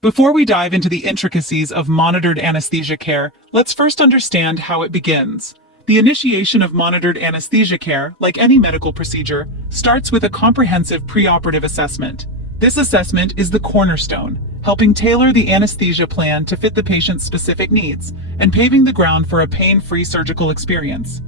Before we dive into the intricacies of monitored anesthesia care, let's first understand how it begins. The initiation of monitored anesthesia care, like any medical procedure, starts with a comprehensive preoperative assessment. This assessment is the cornerstone, helping tailor the anesthesia plan to fit the patient's specific needs and paving the ground for a pain-free surgical experience.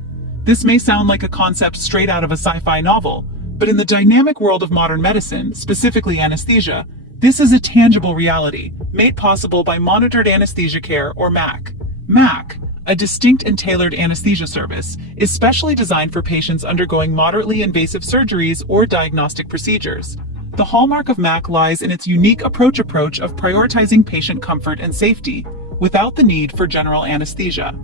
This may sound like a concept straight out of a sci-fi novel, but in the dynamic world of modern medicine, specifically anesthesia, this is a tangible reality, made possible by Monitored Anesthesia Care, or MAC. MAC, a distinct and tailored anesthesia service, is specially designed for patients undergoing moderately invasive surgeries or diagnostic procedures. The hallmark of MAC lies in its unique approach of prioritizing patient comfort and safety, without the need for general anesthesia.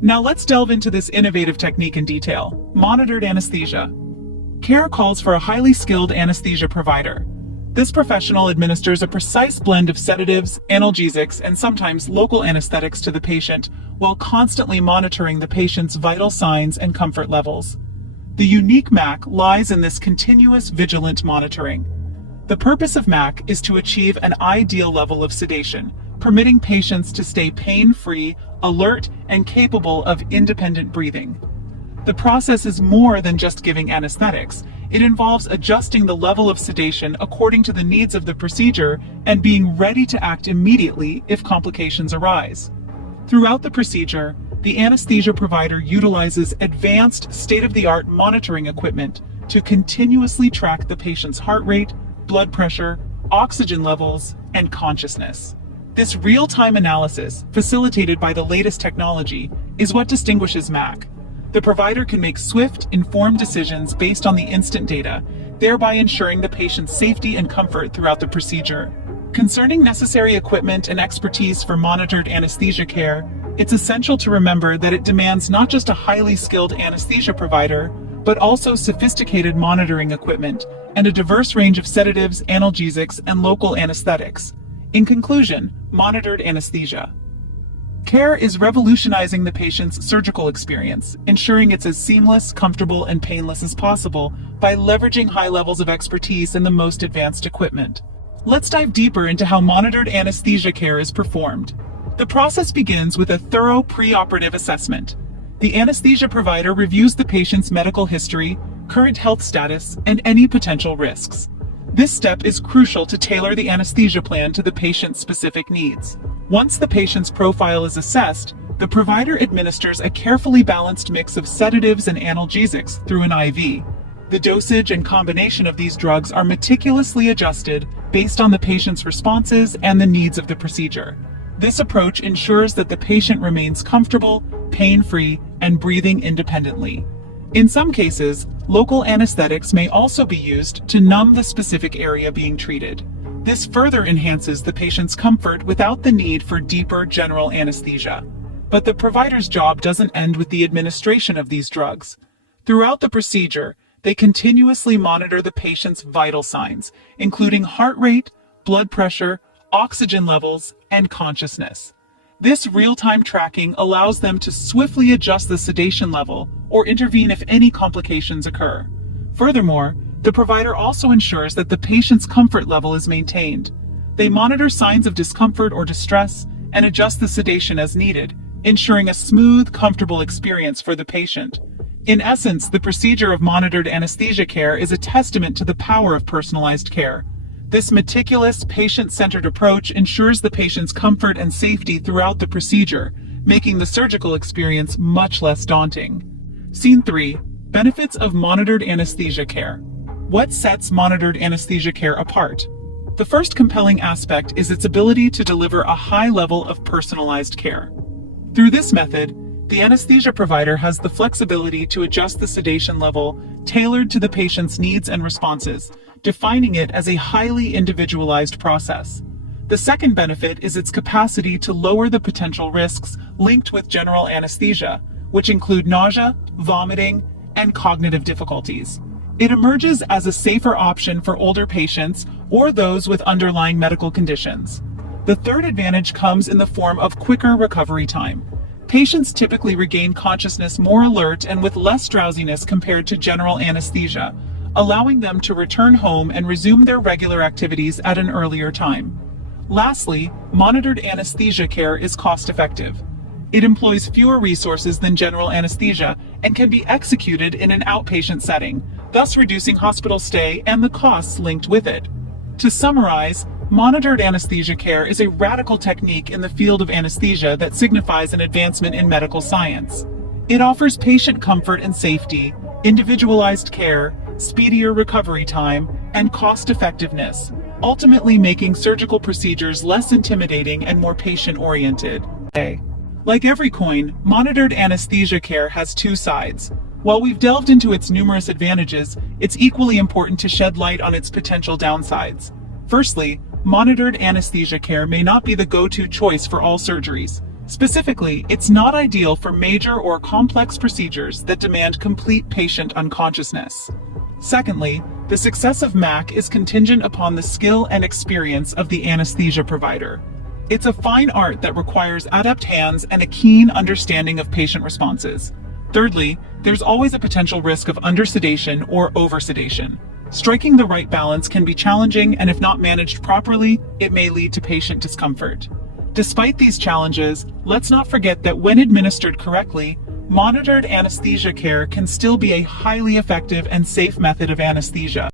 Now let's delve into this innovative technique in detail. Monitored anesthesia. Care calls for a highly skilled anesthesia provider. This professional administers a precise blend of sedatives, analgesics, and sometimes local anesthetics to the patient, while constantly monitoring the patient's vital signs and comfort levels. The unique MAC lies in this continuous vigilant monitoring. The purpose of MAC is to achieve an ideal level of sedation, permitting patients to stay pain-free, alert, and capable of independent breathing. The process is more than just giving anesthetics. It involves adjusting the level of sedation according to the needs of the procedure and being ready to act immediately if complications arise. Throughout the procedure, the anesthesia provider utilizes advanced state-of-the-art monitoring equipment to continuously track the patient's heart rate, blood pressure, oxygen levels, and consciousness. This real-time analysis, facilitated by the latest technology, is what distinguishes MAC. The provider can make swift, informed decisions based on the instant data, thereby ensuring the patient's safety and comfort throughout the procedure. Concerning necessary equipment and expertise for monitored anesthesia care, it's essential to remember that it demands not just a highly skilled anesthesia provider, but also sophisticated monitoring equipment and a diverse range of sedatives, analgesics, and local anesthetics. In conclusion, monitored anesthesia. Care is revolutionizing the patient's surgical experience, ensuring it's as seamless, comfortable, and painless as possible by leveraging high levels of expertise and the most advanced equipment. Let's dive deeper into how monitored anesthesia care is performed. The process begins with a thorough preoperative assessment. The anesthesia provider reviews the patient's medical history, current health status, and any potential risks. This step is crucial to tailor the anesthesia plan to the patient's specific needs. Once the patient's profile is assessed, the provider administers a carefully balanced mix of sedatives and analgesics through an IV. The dosage and combination of these drugs are meticulously adjusted based on the patient's responses and the needs of the procedure. This approach ensures that the patient remains comfortable, pain-free, and breathing independently. In some cases, local anesthetics may also be used to numb the specific area being treated. This further enhances the patient's comfort without the need for deeper general anesthesia. But the provider's job doesn't end with the administration of these drugs. Throughout the procedure, they continuously monitor the patient's vital signs, including heart rate, blood pressure, oxygen levels, and consciousness. This real-time tracking allows them to swiftly adjust the sedation level or intervene if any complications occur. Furthermore, the provider also ensures that the patient's comfort level is maintained. They monitor signs of discomfort or distress and adjust the sedation as needed, ensuring a smooth, comfortable experience for the patient. In essence, the procedure of monitored anesthesia care is a testament to the power of personalized care. This meticulous, patient-centered approach ensures the patient's comfort and safety throughout the procedure, making the surgical experience much less daunting. Scene 3. Benefits of monitored anesthesia care. What sets monitored anesthesia care apart? The first compelling aspect is its ability to deliver a high level of personalized care. Through this method, the anesthesia provider has the flexibility to adjust the sedation level tailored to the patient's needs and responses, defining it as a highly individualized process. The second benefit is its capacity to lower the potential risks linked with general anesthesia, which include nausea, vomiting, and cognitive difficulties. It emerges as a safer option for older patients or those with underlying medical conditions. The third advantage comes in the form of quicker recovery time. Patients typically regain consciousness more alert and with less drowsiness compared to general anesthesia, allowing them to return home and resume their regular activities at an earlier time. Lastly, monitored anesthesia care is cost-effective. It employs fewer resources than general anesthesia and can be executed in an outpatient setting, thus reducing hospital stay and the costs linked with it. To summarize, monitored anesthesia care is a radical technique in the field of anesthesia that signifies an advancement in medical science. It offers patient comfort and safety, individualized care, speedier recovery time, and cost-effectiveness, ultimately making surgical procedures less intimidating and more patient-oriented. Like every coin, monitored anesthesia care has two sides. While we've delved into its numerous advantages, it's equally important to shed light on its potential downsides. Firstly, monitored anesthesia care may not be the go-to choice for all surgeries. Specifically, it's not ideal for major or complex procedures that demand complete patient unconsciousness. Secondly, the success of MAC is contingent upon the skill and experience of the anesthesia provider. It's a fine art that requires adept hands and a keen understanding of patient responses. Thirdly, there's always a potential risk of undersedation or oversedation. Striking the right balance can be challenging, and if not managed properly, it may lead to patient discomfort. Despite these challenges, let's not forget that when administered correctly, monitored anesthesia care can still be a highly effective and safe method of anesthesia.